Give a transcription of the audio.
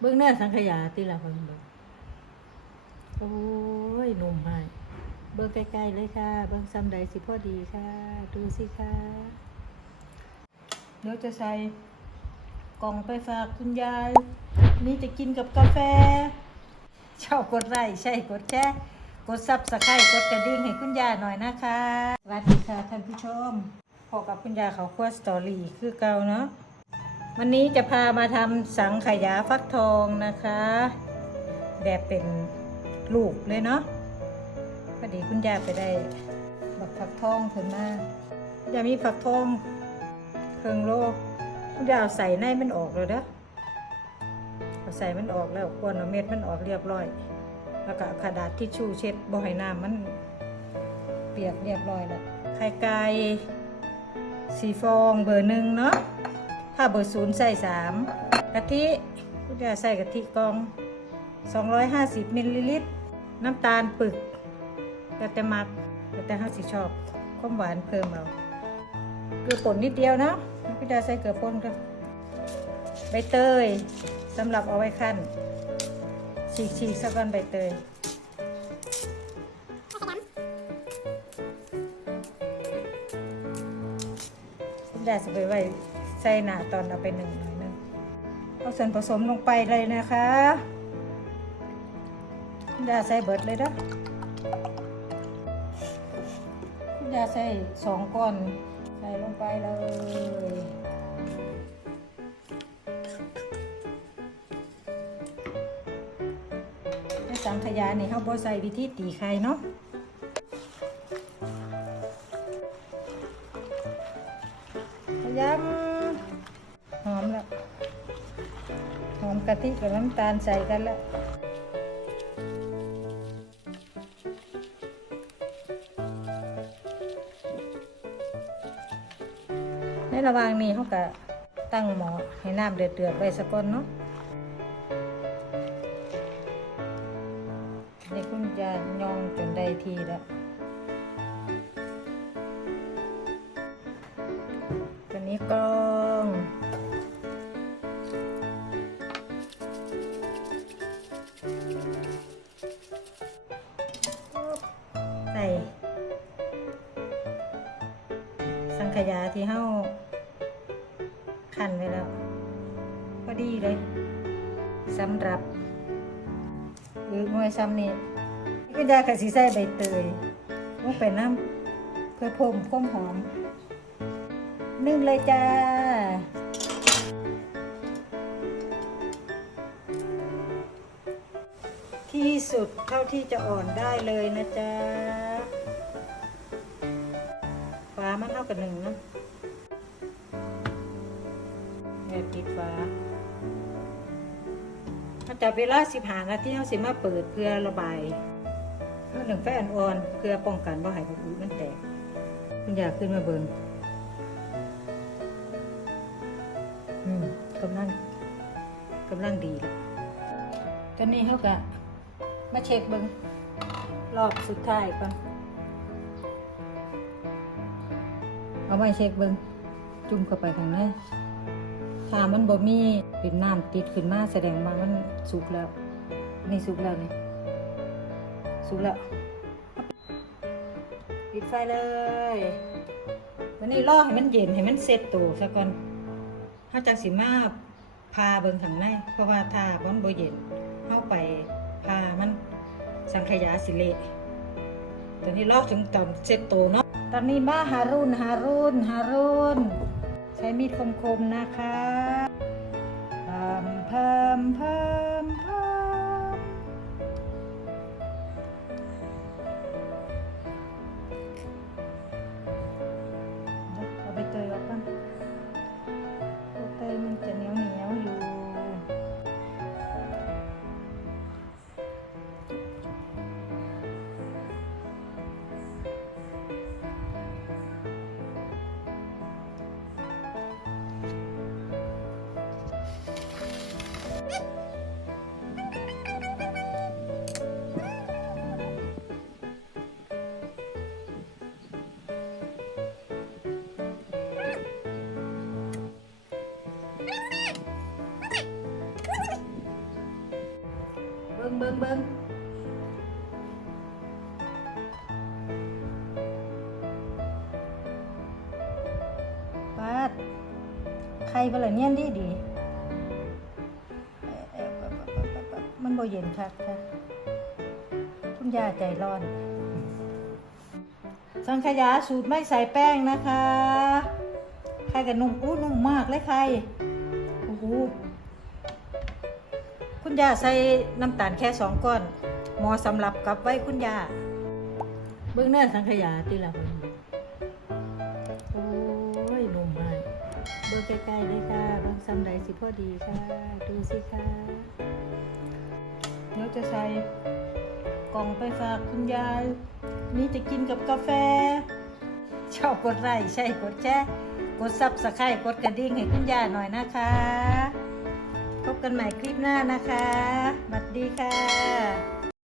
เบื้องหน้าสังขยาตีละคนเบิ่งโอ้ยหนุ่มให้ เบิ่งใกล้ๆเลยค่ะ เบิ่งซ้ำใดสิพอดีค่ะ ดูสิค่ะเดี๋ยวจะใส่กล่องไปฝากคุณยาย นี่จะกินกับกาแฟ ชอบกดไลค์ใช่กดแชร์กดซับสไครต์กดกระดิ่งให้คุณยายหน่อยนะคะสวัสดีค่ะท่านผู้ชมพบกับคุณยายเขาขั้วสตอรี่คือเก่าเนาะ วันนี้จะพามาทำสังขยาฟักทองนะคะ แบบเป็นลูกเลยเนาะพอดีคุณยายไปได้บักฟักทองถึงมาคุณยายมีฟักทองเครื่องโลคุณยายเอาใส่ในมันออกเลยเด้อเอาใส่มันออกแล้วกวนเอาเม็ดมันออกเรียบร้อย แล้วก็กระดาษทิชชู่เช็ดบ่ให้น้ำมันเปียกเรียบร้อยแล้วไข่ไก่สีฟองเบอร์หนึ่งเนาะ ถ้าเบอร์ศูนย์ใส่สามกะทิคุณยาใส่กะทิกอง 250มิลลิลิตร น้ำตาลปึกแล้วแต่มักแล้วแต่ห้าสิชอบความหวานเพิ่มเอาเกลือป่นนิดเดียวนะพี่ดาใส่เกลือป่นกันใบเตยสำหรับเอาไว้ขั้นฉีกฉีกๆสักก้อนใบเตยคุณยายจะไปไว้ ใส่หนาตอนเอาไปหนึ่งหน่อยนึงเอาส่วนผสมลงไปเลยนะคะคุณยาใส่เบิดเลยเด้อคุณยาใส่สองก้อนใส่ลงไปเลยในสังขยานี่เขาบ่ใส่วิธีตีไข่เนาะพยายาม กะทิกับน้ำตาลใส่กันแล้วในระหว่างนี้เขาก็ตั้งหม้อให้น้ำเดือดเดือดๆไว้สักก่อนเนาะนี่คุณจะยองจนได้ทีแล้ว ส่สังขยาที่เฮาคั่นไว้แล้วพอดีเลยสำหรับหรือหน่วยซ้ำนี่ก็ยากะสิใส่ใบเตยลงไปน้ำเพื่อเพิ่มความหอมนึ่งเลยจ้าที่สุดเท่าที่จะอ่อนได้เลยนะจ๊ะ กับหนึ่งนะอย่ปิดฟ้าถ้าจับเวลาสิบหานาทีเอาสิมาเปิดเพื่อระบายเพื่อหนึ่งไฟอ่อนๆเพื่อป้องกันว่าหายคนอื่นมันแตกคุณอยากขึ้นมาเบิงอืมกำลังกำลังดีแล้วตอนนี้เขาก็มาเช็คเบิงรอบสุดท้ายก่อน เอาไว้เช็คเบิ้งจุ่มเข้าไปข้างในถ้ามันบ่มีเป็นน้ำติดขึ้นมาแสดงว่ามันสุกแล้วนี่สุกแล้วนี่สุกแล้วปิดไฟเลยวันนี้รอให้มันเย็นให้มันเซ็ตตัวซะก่อนถ้าจังสิมาพาเบิ่งข้างในเพราะว่าถ้าบ่มันบ่เย็นเฮาไปพามันสังขยาสิเละตอนนี้รอบถึงตอนเสร็จโตวเนาะ ตอนนี้มาฮารุนฮารุนฮารุนใช้มีดคมๆนะคะพัมพัมพัมพัมเดี๋ยวเอาไปเตยออกกัน เบิ้งปาดใครเปล่าเนี่ยดีดีมันบ่เย็นคักค่ะคุณย่าใจร้อน สังขยาสูตรไม่ใส่แป้งนะคะไข่กับนุ่มอู้นุ่มมากเลยไข่โอ้โห คุณย่าใส่น้ำตาลแค่สองก้อนหมอสำหรับกับไว้คุณย่าเบื้องเนื้อสังขยาตีละมันโอ้ยนุ่มมากเบื้องใกล้ๆเลยค่ะเบื้องซ้ำใดสิพอดีค่ะ ดูสิค่ะเดี๋ยวจะใส่กล่องไปฝากคุณยาย นี่จะกินกับกาแฟ ชอบกดไลค์ใช่กดแชร์กดซับสไครต์กดกระดิ่งให้คุณยายหน่อยนะคะ พบกันใหม่คลิปหน้านะคะ บัดดีค่ะ